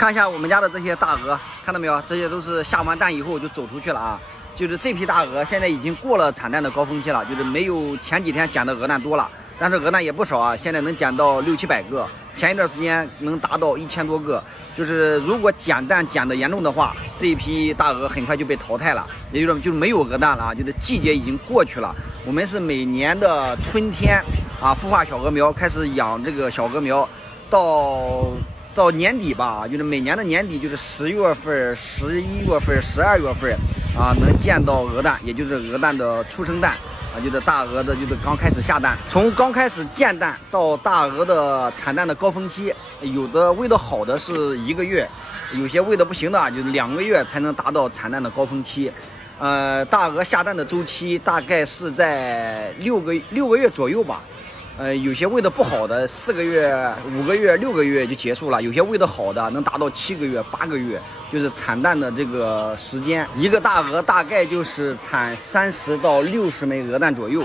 看一下我们家的这些大鹅，看到没有？这些都是下完蛋以后就走出去了啊。就是这批大鹅现在已经过了产蛋的高峰期了，就是没有前几天捡的鹅蛋多了，但是鹅蛋也不少啊，现在能捡到600-700个，前一段时间能达到1000多个。就是如果捡蛋捡得严重的话，这一批大鹅很快就被淘汰了，也就是说就没有鹅蛋了啊，就是季节已经过去了。我们是每年的春天啊孵化小鹅苗，开始养这个小鹅苗，到年底吧，就是每年的年底，就是10月份、11月份、12月份啊，能见到鹅蛋，也就是鹅蛋的出生蛋啊，就是大鹅的，就是刚开始下蛋。从刚开始见蛋到大鹅的产蛋的高峰期，有的喂得好的是1个月，有些喂得不行的，就是2个月才能达到产蛋的高峰期。大鹅下蛋的周期大概是在6个月左右吧。有些喂的不好的4个月、5个月、6个月就结束了，有些喂的好的能达到7个月、8个月，就是产蛋的这个时间。一个大鹅大概就是产30到60枚鹅蛋左右。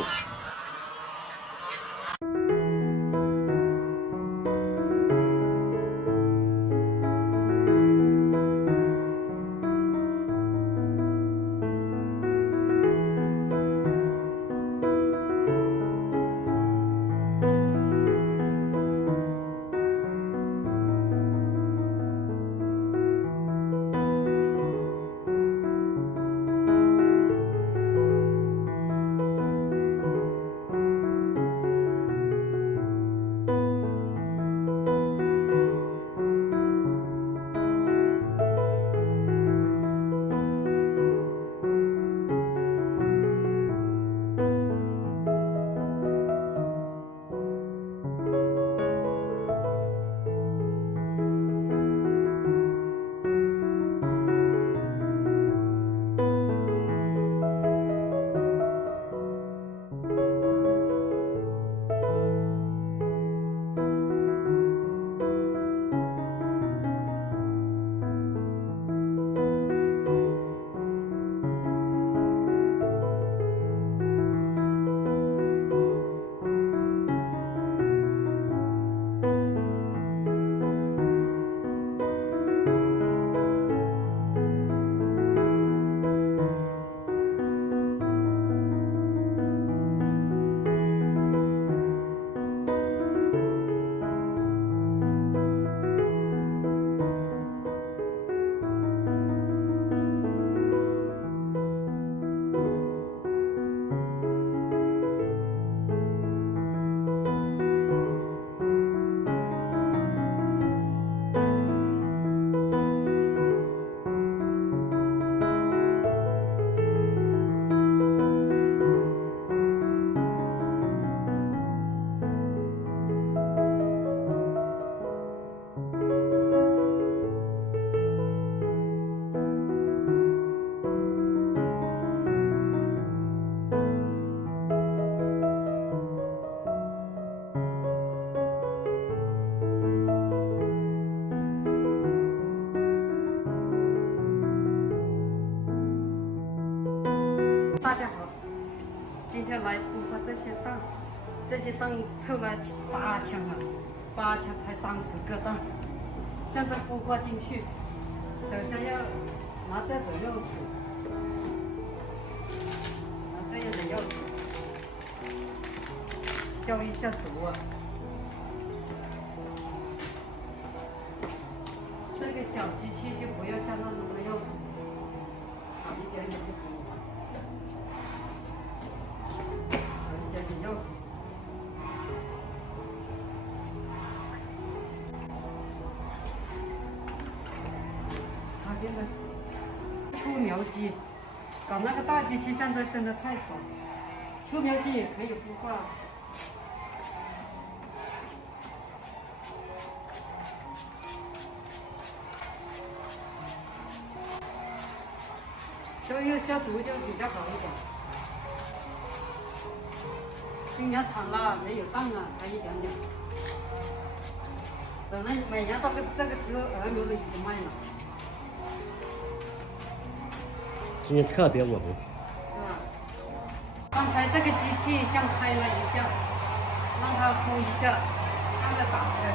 大家好，今天来孵化这些蛋，这些蛋凑了8天了，8天才30个蛋。现在孵化进去，首先要拿这种药水，拿这样的药水消一下毒啊。这个小机器就不要下那么多药水，好一点点就可以了。一点点药水，插进来。出苗机，搞那个大机器现在生的太少，出苗机也可以孵化。消毒就比较好一点。今年产了没有蛋啊，才一点点。本来每年到这个时候，鹅苗都已经卖了。今天特别稳。是啊。刚才这个机器像开了一下，让它孵一下，现在打开。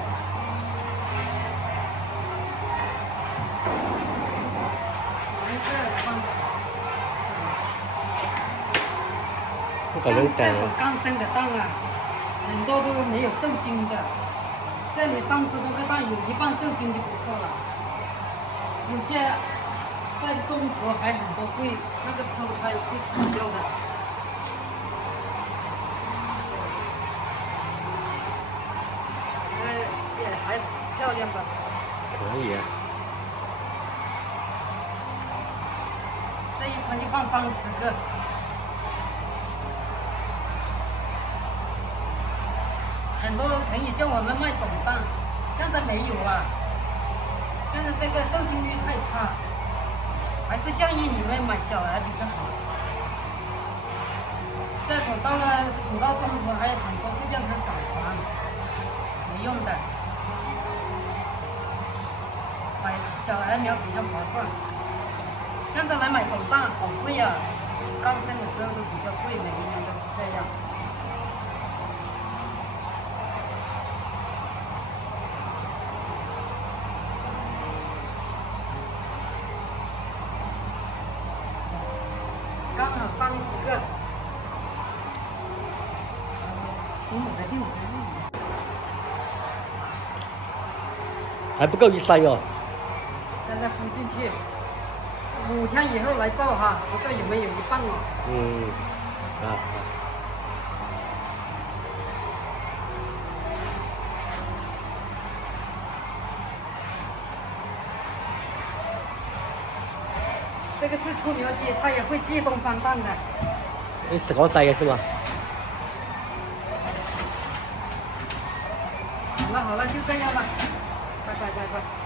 可能这种刚生的蛋啊，很多都没有受精的。这里30多个蛋，有一半受精就不错了。有些在中国还很多会那个胚胎会死掉的。也还漂亮吧？可以。这一盆就放30个。很多朋友叫我们卖种蛋，现在没有啊。现在这个受精率太差，还是建议你们买小儿比较好。这种蛋呢，煮到中途还有很多会变成散黄，没用的。买小儿苗比较划算。现在来买种蛋好贵啊，你刚生的时候都比较贵，每一年都是这样。刚好30个。还不够1、3哟。现在铺进去，5天以后来照哈，不知道有没有一半哦。这个是出苗机，它也会自动翻蛋的。你是搞晒的是吗？好了，就这样吧，拜拜。